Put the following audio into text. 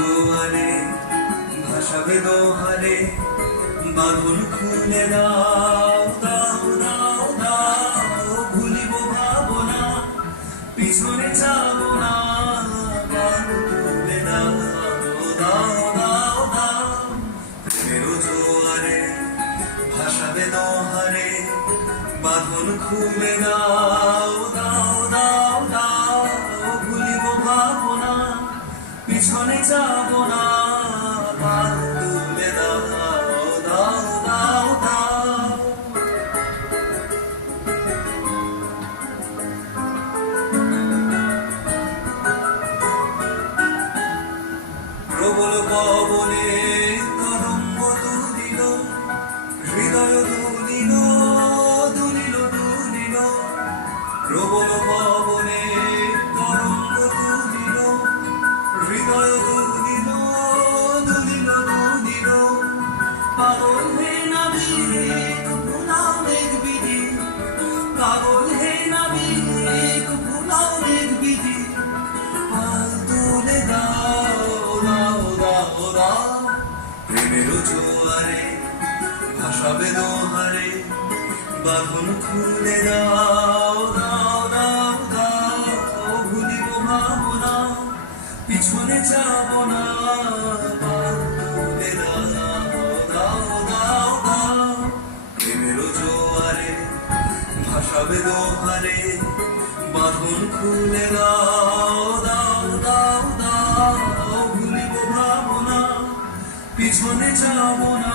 জোয়ারে ভাসাবে দোহারে, বাঁধন খুলে দাও দাও দাও দাও, ভুলিব ভাবনা পিছনে যাব না, বাঁধন খুলে দাও দাও দাও দাও। প্রেমের জোয়ারে ভাসাবে দোহারে, বাঁধন খুলে দাও দাও দাও দাও, ভুলিব ভাবনা পিছনে যাব না, বাঁধন খুলে দাও দাও দাও দাও। প্রবল পবনে কদম্ব তুলিল, হৃদয় দুলিল দুলিল দুলিল। প্রবল পবনে কদম্ব তুলিল, হৃদয় দুলিল দুলিল দুলিল। পাগল হে নাবিক ভুলাও মেঘ বিধি, পাগল হে নাবিক ভুলাও মেঘ বিধি। হাল তুলে দাও দাও দাও দাও, প্রেমের জোয়ারে ভাসাবে দোহারে, বাঁধন খুলে দাও দাও দাও দাও, ভুলিব ভাবনা পিছনে যাব না, বাঁধন খুলে দাও দাও দাও দাও। প্রেমের জোয়ারে ভাসাবে দোহারে, বাঁধন খুলে দাও দাও দাও দাও, ভুলিব ভাবনা পিছনে যাব না।